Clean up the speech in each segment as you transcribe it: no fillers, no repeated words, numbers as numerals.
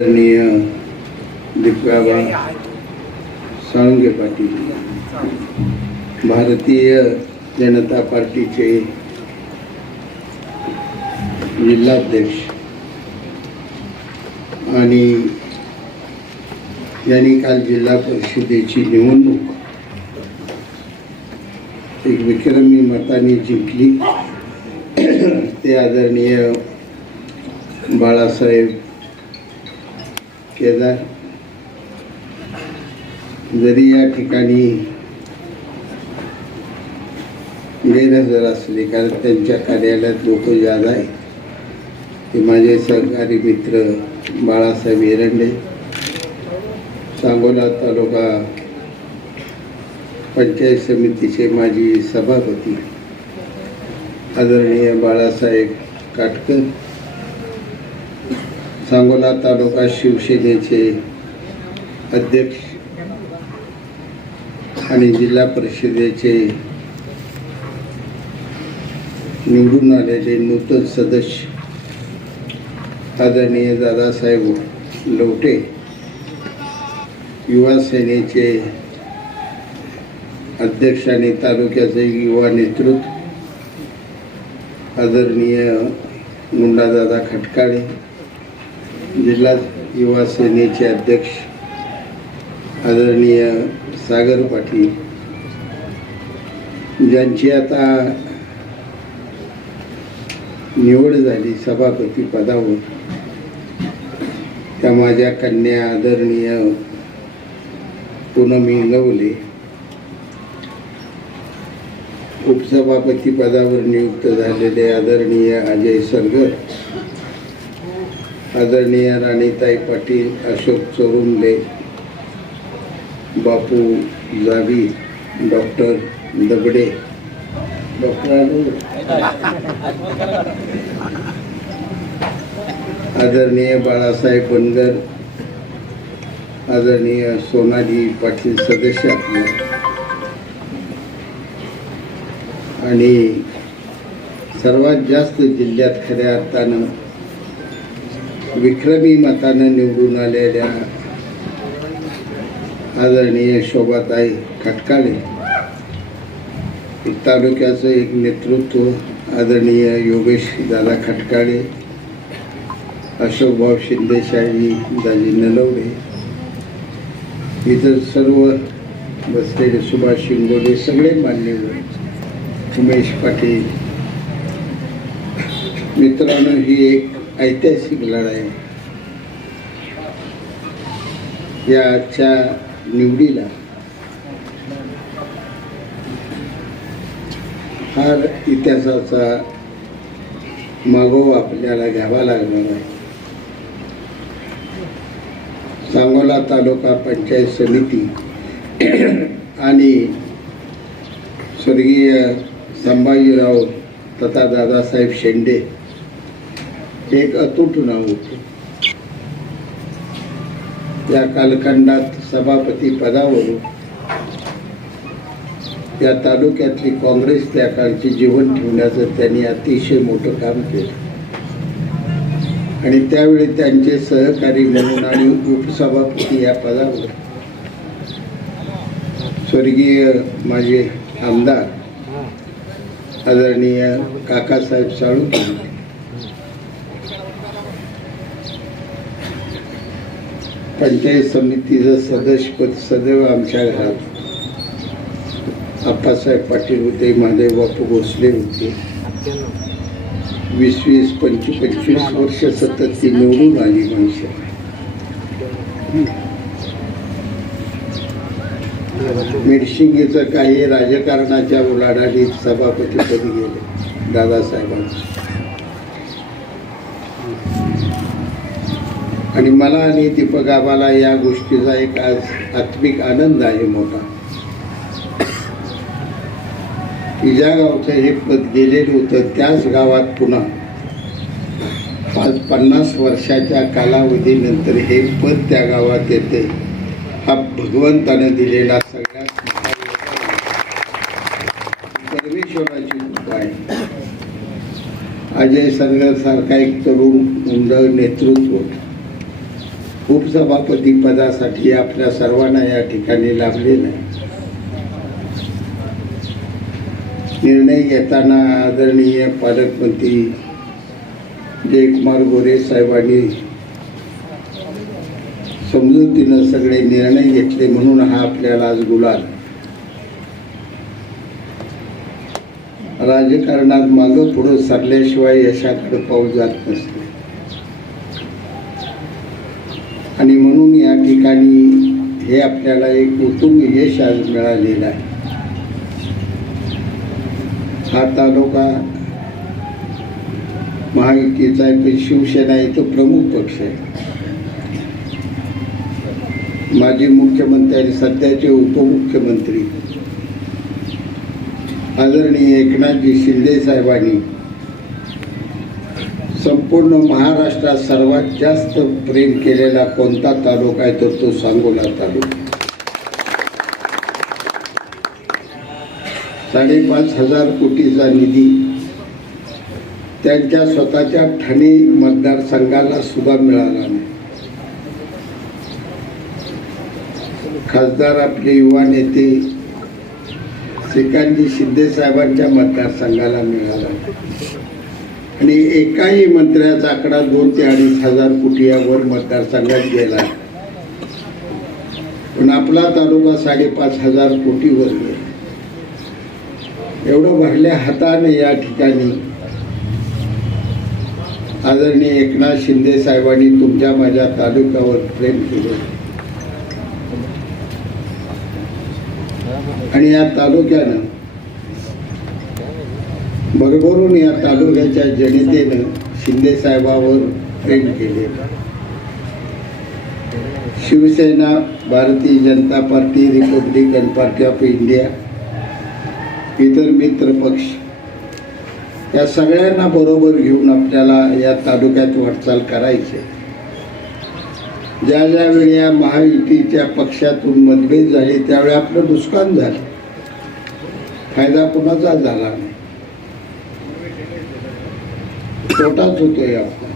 आदरणीय दीपकाबा साळुंखे पाटील, भारतीय जनता पार्टीचे जिल्हाध्यक्ष आणि यांनी काल जिल्हा परिषदेची निवडणूक एक विक्रमी मताने जिंकली। ते आदरणीय बाळासाहेब केदार जरी या ठिकाणी गैरहजर असले, कारण त्यांच्या कार्यालयात लोक ज्यादा आहे, ते माझे सहकारी मित्र बाळासाहेब एरंडे, सांगोला तालुका पंचायत समितीचे माजी सभापती आदरणीय बाळासाहेब काटकर, सांगोला तालुका शिवसेनेचे अध्यक्ष आणि जिल्हा परिषदेचे निवडून आलेले नूतन सदस्य आदरणीय दादासाहेब लवटे, युवा सेनेचे अध्यक्ष आणि तालुक्याचे युवा नेतृत्व आदरणीय मुंडादादा खटकाळे, जिल्हा युवा सेनेचे अध्यक्ष आदरणीय सागर पाटील, ज्यांची आता निवड झाली सभापती पदावर, त्या माझ्या कन्या आदरणीय पूनमी लवले, उपसभापती पदावर नियुक्त झालेले आदरणीय अजय सरगर, आदरणीय राणीताई पाटील, अशोक चोरुंडे, बापू जावी, डॉक्टर दबडे, आदरणीय बाळासाहेब बनगर, आदरणीय सोनाली पाटील सदस्य आपले, आणि सर्वात जास्त जिल्ह्यात खऱ्या अर्थानं विक्रमी मतानं निवडून आलेल्या आदरणीय शोभाताई खटकाळे, तालुक्याचं एक नेतृत्व आदरणीय योगेश दादा खटकाळे, अशोकभाऊ शिंदेशाही, दाजी नलवडे, इतर सर्व बसलेले सुभाष शिंगोले, सगळे मान्यवर, उमेश पाटील, मित्रांनो, ही एक ऐतिहासिक लढाई। या आजच्या निवडीला फार इतिहासाचा मागोवा आपल्याला घ्यावा लागणार आहे। सांगोला तालुका पंचायत समिती आणि स्वर्गीय संभाजीराव तथा दादासाहेब शेंडे एक अतूट नाव होते। या कालखंडात सभापती पदावरून या तालुक्यातली काँग्रेस त्या काळची जीवन ठेवण्याचं त्यांनी अतिशय मोठं काम केलं, आणि त्यावेळी त्यांचे सहकारी म्हणून आणि उपसभापती या पदावर स्वर्गीय माझे आमदार आदरणीय काकासाहेब साळुंखे, पंचायत समितीचं सदस्यपद सदैव आमच्या घरात आप्पासाहेब पाटील होते, महादेव बापू भोसले होते। 20-20, 25-25 वर्ष सतत ती निवडून आली माणसं। मिरशिंगीचं काही राजकारणाच्या उलाढालीत सभापतीपदी गेले दादासाहेबांचं, आणि मला आणि दीपक आबाला या गोष्टीचा एक आज आत्मिक आनंद आहे मोठा, की ज्या गावचं हे पद गेलेलं होतं त्याच गावात पुन्हा 50 वर्षाच्या कालावधीनंतर हे पद त्या गावात येते, हा भगवंतानं दिलेला सगळ्यात परमेश्वराची कृपा आहे। अजय सरगर सारखा एक तरुण मंडळ नेतृत्व उपसभापती पदासाठी आपल्या सर्वांना या ठिकाणी लाभले नाही. निर्णय घेताना आदरणीय पालकमंत्री जयकुमार गोरे साहेबांनी समजुतीनं सगळे निर्णय घेतले म्हणून हा आपल्याला आज गुलाल. राजकारणात मागं पुढं सरल्याशिवाय यशाकडे पाऊल जात नसते आणि म्हणून या ठिकाणी हे आपल्याला एक उत्तम यश आज मिळालेलं आहे. हा तालुका महायुतीचा आहे, पण शिवसेना इथं प्रमुख पक्ष आहे. माजी मुख्यमंत्री आणि सध्याचे उपमुख्यमंत्री आदरणीय एकनाथजी शिंदे साहेबांनी संपूर्ण महाराष्ट्रात सर्वात जास्त प्रेम केलेला कोणता तालुका आहे तर तो सांगोला तालुका. 5,500 कोटीचा निधी त्यांच्या स्वतःच्या ठाणे मतदारसंघाला सुद्धा मिळाला नाही. खासदार आपले युवा नेते श्रीकांतजी शिंदे साहेबांच्या मतदारसंघाला मिळाला आणि एकाही मंत्र्याचा आकडा 2,000 ते 2,500 कोटीवर मतदारसंघात गेला. पण आपला तालुका 5,500 कोटीवर गेला. एवढं भरल्या हाताने या ठिकाणी आदरणीय एकनाथ शिंदे साहेबांनी तुमच्या माझ्या तालुक्यावर प्रेम केले आणि या तालुक्यानं भरभरून या तालुक्याच्या जनतेनं शिंदे साहेबावर प्रेम केले. Shiv Sena, Bharatiya Janata Party, Republican Party of India, इतर मित्र पक्ष या सगळ्यांना बरोबर घेऊन आपल्याला या तालुक्यात वाटचाल करायची. ज्या ज्या वेळी या महायुतीच्या पक्षातून मतभेद झाले त्यावेळी आपलं नुकसान झालं, फायदा कोणाचा झाला नाही, तोटाच होतोय आपला.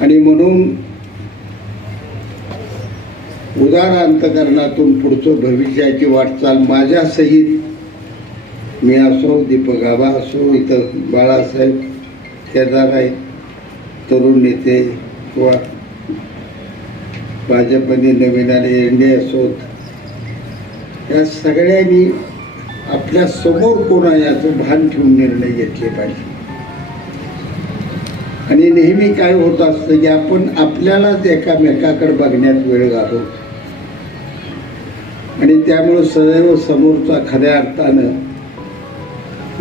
आणि म्हणून उदार अंतकरणातून पुढचं भविष्याची वाटचाल माझ्या सहित, मी असो, दीपक आबा असो, इथं बाळासाहेब केदार आहेत, तरुण नेते किंवा भाजपने नवीन आले एनडीए असोत, या सगळ्यांनी आपल्या समोर कोण आहे याचं भान ठेवून निर्णय घेतले पाहिजे. आणि नेहमी काय होत असतं की आपण आपल्यालाच एकामेकाकडे बघण्यात वेळ घालतो आणि त्यामुळे सदैव समोरचा खऱ्या अर्थानं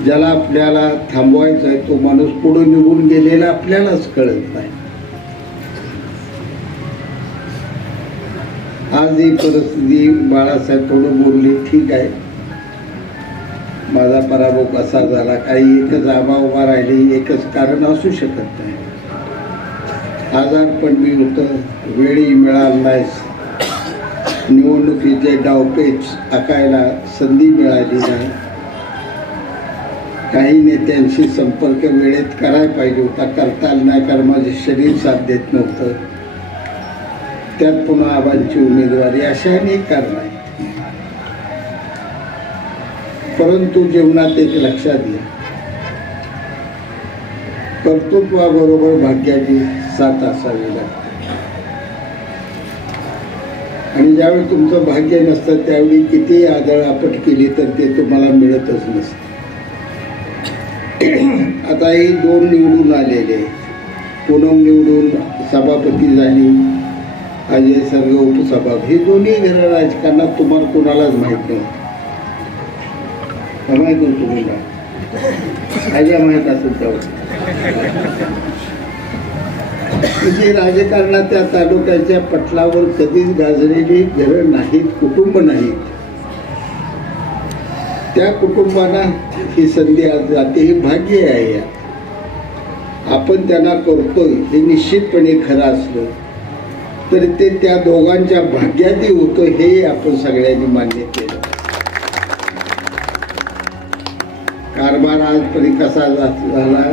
ज्याला आपल्याला थांबवायचा आहे तो माणूस पुढे निघून गेलेला आपल्यालाच कळत नाही. आज ही परिस्थिती बाळासाहेब थोडं बोलले, ठीक आहे, माझा पराभव कसा झाला, काही एकच आबा उभा राहिली, एकच कारण असू शकत नाही. आजारपण मी होतं, वेळही मिळाला नाही, निवडणुकीचे डावपेच आखायला संधी मिळाली नाही, काही नेत्यांशी संपर्क वेळेत करायला पाहिजे होता, करता आला नाही कारण माझे शरीर साथ देत नव्हतं, त्यात पुन्हा आबांची उमेदवारी, अशा अनेक कारण आहेत. परंतु जीवनात एक लक्षात घ्या, कर्तृत्वाबरोबर भाग्याची साथ असावी लागते. आणि ज्यावेळी तुमचं भाग्य नसतं त्यावेळी किती आदळआपट केली तर ते तुम्हाला मिळतच नसतं. आता ही 2 निवडून आलेले, पूनम निवडून सभापती झाली, अजय सर्ग उपसभापती, हे दोन्ही घरं राजकारणात तुम्हाला कोणालाच माहीत नव्हतं. माहीत नव्हतं तुम्हाला, आज्या माहीत असेल त्यावर. म्हणजे राजकारणात त्या तालुक्याच्या पटलावर कधीच गाजलेली घरं नाहीत, कुटुंब नाहीत. त्या कुटुंबांना ही संधी आज जाते, हे भाग्य आहे. या आपण त्यांना करतोय हे निश्चितपणे खरं असलं तर ते त्या दोघांच्या भाग्यातही होतं, हे आपण सगळ्यांनी मान्य केलं. कारभार आजपर्यंत कसा झाला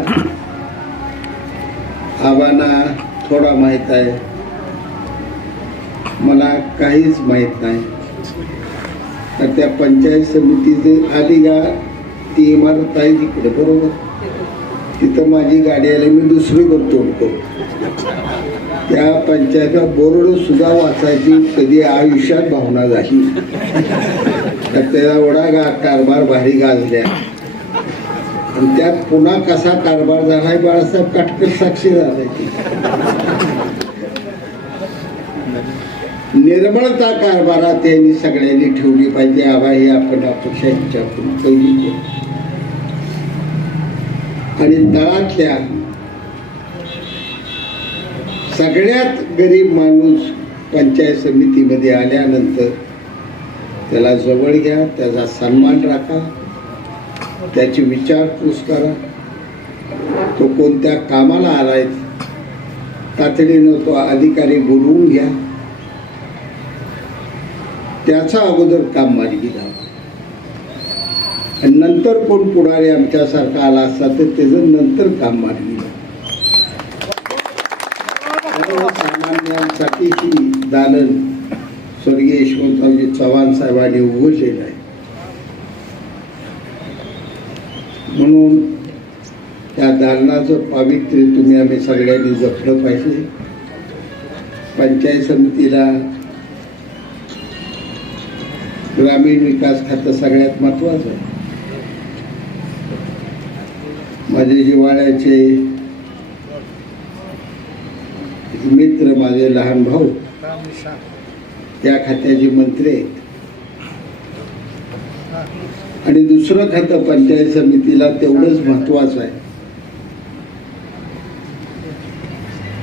आबांना थोडा माहीत आहे, मला काहीच माहीत नाही. तर त्या पंचायत समितीचे आधी का ती इमारत आहे तिकडे बरोबर, तिथं माझी गाडी आली, मी दुसरीकडे तोडतो. त्या पंचायत बोर्ड सुद्धा वाचायची कधी आयुष्यात भावना झाली. तर त्याला एवढा कारभार भारी गाजल्या. आणि त्यात पुन्हा कसा कारभार झालाय बाळासाहेब काटकर साक्षी झालाय. निर्मळता कारभारात त्यांनी सगळ्यांनी ठेवली पाहिजे. आबा ही आपण अपेक्षा इच्छातून पहिली. आणि तळातल्या सगळ्यात गरीब माणूस पंचायत समितीमध्ये आल्यानंतर त्याला जवळ घ्या, त्याचा सन्मान राखा, त्याची विचारपूस करा. तो कोणत्या कामाला आलाय तातडीनं तो अधिकारी बोलवून घ्या. त्याचा अगोदर काम मार्गी लावा. आणि नंतर कोण पुढारी आमच्यासारखा आला असता तर त्याचं नंतर काम मार्गी लावा. सर्वसामान्यांसाठी ही दालन स्वर्गीय यशवंतरावजी चव्हाण साहेबांनी उघडलेलं आहे. म्हणून त्या दालनाचं पावित्र्य तुम्ही आम्ही सगळ्यांनी जपलं पाहिजे. पंचायत समितीला ग्रामीण विकास खातं सगळ्यात महत्वाचं आहे. माझे जिव्हाळ्याचे मित्र, माझे लहान भाऊ त्या खात्याचे मंत्री आहेत. आणि दुसरं खातं पंचायत समितीला तेवढंच महत्वाचं आहे,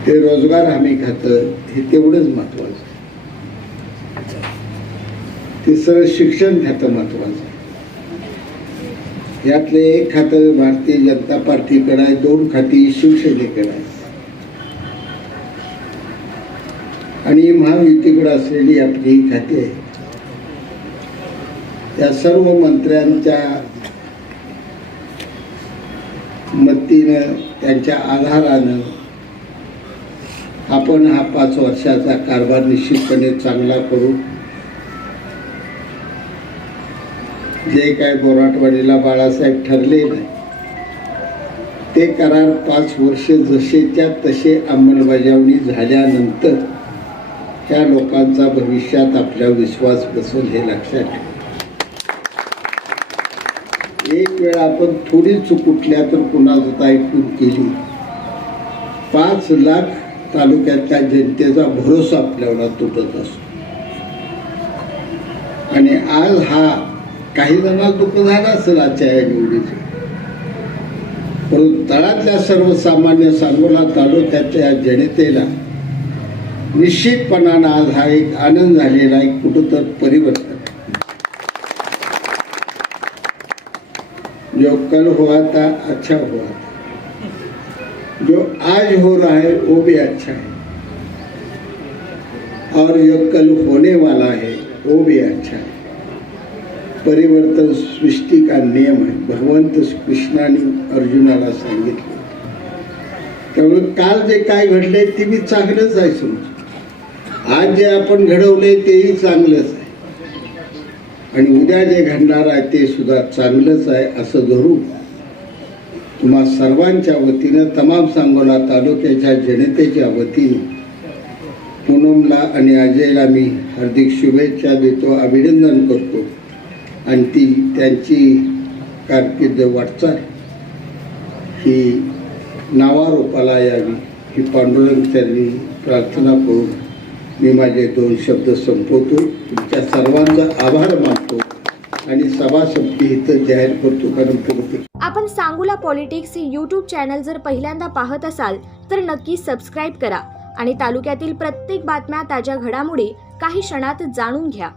ते रोजगार हमी खातं हे तेवढंच महत्वाचं आहे. तिसरं शिक्षण खातं महत्वाचं आहे. यातले एक खातं भारतीय जनता पार्टीकडे आहे, 2 खाती शिवसेनेकडे आहे. आणि महायुतीकडे असलेली आपली ही खाती आहे. त्या सर्व मंत्र्यांच्या मतीनं, त्यांच्या आधारानं आपण हा 5 वर्षाचा कारभार निश्चितपणे चांगला करू. जे काय बोराटवाडीला बाळासाहेब ठरले नाही ते करार 5 वर्ष जसेच्या तसे अंमलबजावणी झाल्यानंतर त्या लोकांचा भविष्यात आपल्या विश्वास बसेल हे लक्षात ठेवा. एक वेळ आपण थोडी चूक उठल्या तर कुणाचं ऐकून केली, 5 लाख तालुक्यातल्या जनतेचा भरोसा आपल्याला तुटत असतो. आणि आज हा काही जणांना दुःख झालं असेल आजच्या या निवडीचं, परंतु तळातल्या सर्वसामान्य सांगोला तालुक्याच्या जनतेला निश्चितपणानं आज हा एक आनंद झालेला एक कुठंतर परिवर्तन. जो कल हुआ था अच्छा हुआ था, जो आज हो रहा है वो भी अच्छा है, और जो कल होने वाला है वो भी अच्छा है. परिवर्तन सृष्टि का नियम है, भगवंत कृष्णाने अर्जुनाला सांगितलं. त्यामुळे काल जे काय घडले ते बी चांगलंच आहे. समजा आज जे आपण घडवले तेही चांगलंच आहे, आणि उद्या जे घडणार आहे ते सुद्धा चांगलंच आहे असं धरून तुम्हा सर्वांच्या वतीनं, तमाम सांगोला तालुक्याच्या जनतेच्या वतीनं पूनमला आणि अजयला मी हार्दिक शुभेच्छा देतो, अभिनंदन करतो. आणि ती त्यांची कारकीर्द वाटचाल ही नावारूपाला यावी ही पांडुरंग त्यांनी प्रार्थना करून मी माझे 2 शब्द संपवतो. तुमच्या सर्वांचा आभार मानतो आणि सभा संपली इथं जाहीर करतो. कारण आपण सांगोला पॉलिटिक्स हे यूट्यूब चॅनल जर पहिल्यांदा पाहत असाल तर नक्की सबस्क्राईब करा आणि तालुक्यातील प्रत्येक बातम्या, ताज्या घडामोडी काही क्षणात जाणून घ्या.